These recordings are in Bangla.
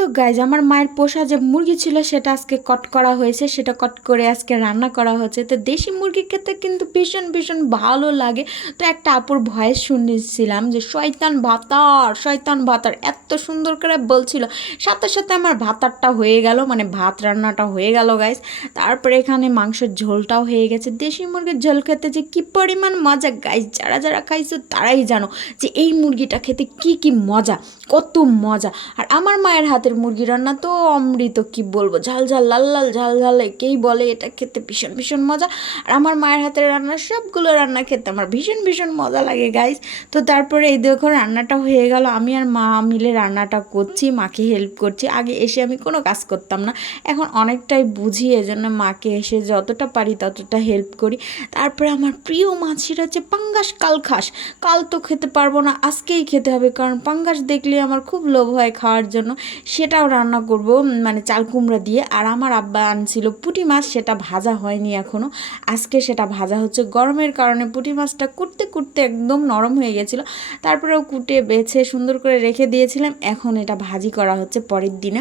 তো গাইজ আমার মায়ের পোষা যে মুরগি ছিল সেটা আজকে কট করা হয়েছে, সেটা কট করে আজকে রান্না করা হচ্ছে। তো দেশি মুরগি খেতে কিন্তু ভীষণ ভীষণ ভালো লাগে। তো একটা আপুর ভয়েস শুনেছিলাম যে শয়তান ভাতার, শয়তান ভাতার এত সুন্দর করে বলছিল, সাথে সাথে আমার ভাতারটা হয়ে গেল, মানে ভাত রান্নাটা হয়ে গেল গাইজ। তারপরে এখানে মাংসের ঝোলটাও হয়ে গেছে। দেশি মুরগির ঝোল খেতে যে কী পরিমাণ মজা গাইজ, যারা যারা খাইছো তারাই জানো যে এই মুরগিটা খেতে কি কি মজা, কত মজা। আর আমার মায়ের হাতের মুরগি রান্না তো অমৃত, কি বলবো, ঝাল ঝাল লাল লাল ঝাল ঝাল, একেই বলে এটা খেতে ভীষণ ভীষণ মজা। আর আমার মায়ের হাতের রান্না সবগুলো রান্না খেতে আমার ভীষণ ভীষণ মজা লাগে গাইস। তো তারপরে এই দেখো রান্নাটা হয়ে গেল, আমি আর মা মিলে রান্নাটা করছি, মাকে হেল্প করছি। আগে এসে আমি কোনো কাজ করতাম না, এখন অনেকটাই বুঝি, এজন্য মাকে এসে যতটা পারি ততটা হেল্প করি। তারপরে আমার প্রিয় মাছ সেটা হচ্ছে পাঙ্গাস কালখাস। কাল তো খেতে পারবো না, আজকেই খেতে হবে, কারণ পাঙ্গাস দেখলে আমার খুব লোভ হয় খাওয়ার জন্য। সেটাও রান্না করব, মানে চাল কুমড়া দিয়ে। আর আমার আব্বা আনছিল পুঁটি মাছ, সেটা ভাজা হয়নি এখনও, আজকে সেটা ভাজা হচ্ছে। গরমের কারণে পুঁটি মাছটা কুটতে কুটতে একদম নরম হয়ে গেছিলো, তারপরেও কুটে বেছে সুন্দর করে রেখে দিয়েছিলাম। এখন এটা ভাজি করা হচ্ছে পরের দিনে।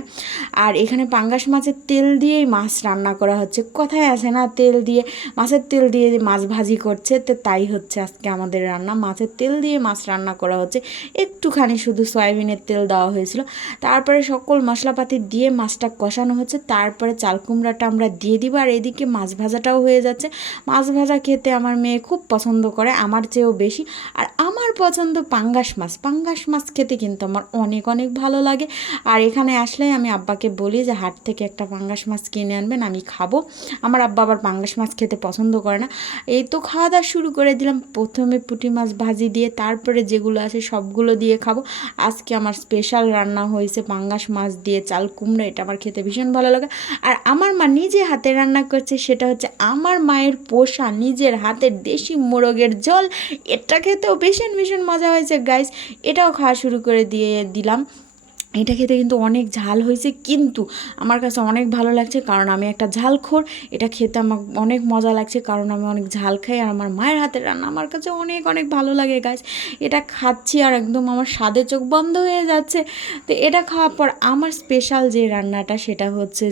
আর এখানে পাঙ্গাস মাছের তেল দিয়েই মাছ রান্না করা হচ্ছে, কথায় আছে না, তেল দিয়ে মাছের তেল দিয়ে মাছ ভাজি করছে, তো তাই হচ্ছে আজকে আমাদের রান্না, মাছের তেল দিয়ে মাছ রান্না করা হচ্ছে। একটুখানি শুধু সয়াবিনের তেল দেওয়া হয়েছিল। তারপরে সকল মশলাপাতি দিয়ে মাছটা কষানো হচ্ছে, তারপরে চাল কুমড়াটা আমরা দিয়ে দিব। আর এদিকে মাছ ভাজাটাও হয়ে যাচ্ছে। মাছ ভাজা খেতে আমার মেয়ে খুব পছন্দ করে, আমার চেয়েও বেশি। আর আমার পছন্দ পাঙ্গাস মাছ, পাঙ্গাস মাছ খেতে কিন্তু আমার অনেক অনেক ভালো লাগে। আর এখানে আসলে আমি আব্বাকে বলি যে হাট থেকে একটা পাঙ্গাস মাছ কিনে আনবেন, আমি খাবো। আমার আব্বা আবার পাঙ্গাস মাছ খেতে পছন্দ করে না। এই তো খাওয়া দাওয়া শুরু করে দিলাম, প্রথমে পুঁটি মাছ ভাজি দিয়ে, তারপরে যেগুলো আছে সবগুলো দিয়ে খাবো। আজকে আমার স্পেশাল রান্না হয়েছে পাঙ্গাস মাছ দিয়ে চাল কুমড়ো, এটা আমার খেতে ভীষণ ভালো লাগে। আর আমার মা নিজে হাতে রান্না করছে, সেটা হচ্ছে আমার মায়ের পোষা নিজের হাতের দেশি মোরগের ঝোল। এটা খেতেও ভীষণ ভীষণ মজা হয়েছে গাইস, এটাও খাওয়া শুরু করে দিলাম। এটা খেতে কিন্তু অনেক ঝাল হয়েছে, কিন্তু আমার কাছে অনেক ভালো লাগছে, কারণ আমি একটা ঝালখোর। এটা খেতে আমার অনেক মজা লাগছে, কারণ আমি অনেক ঝাল খাই। আর আমার মায়ের হাতের রান্না আমার কাছে অনেক অনেক ভালো লাগে গাইস। এটা খাচ্ছি আর একদম আমার স্বাদে চোখ বন্ধ হয়ে যাচ্ছে। তো এটা খাওয়ার পর আমার স্পেশাল যে রান্নাটা সেটা হচ্ছে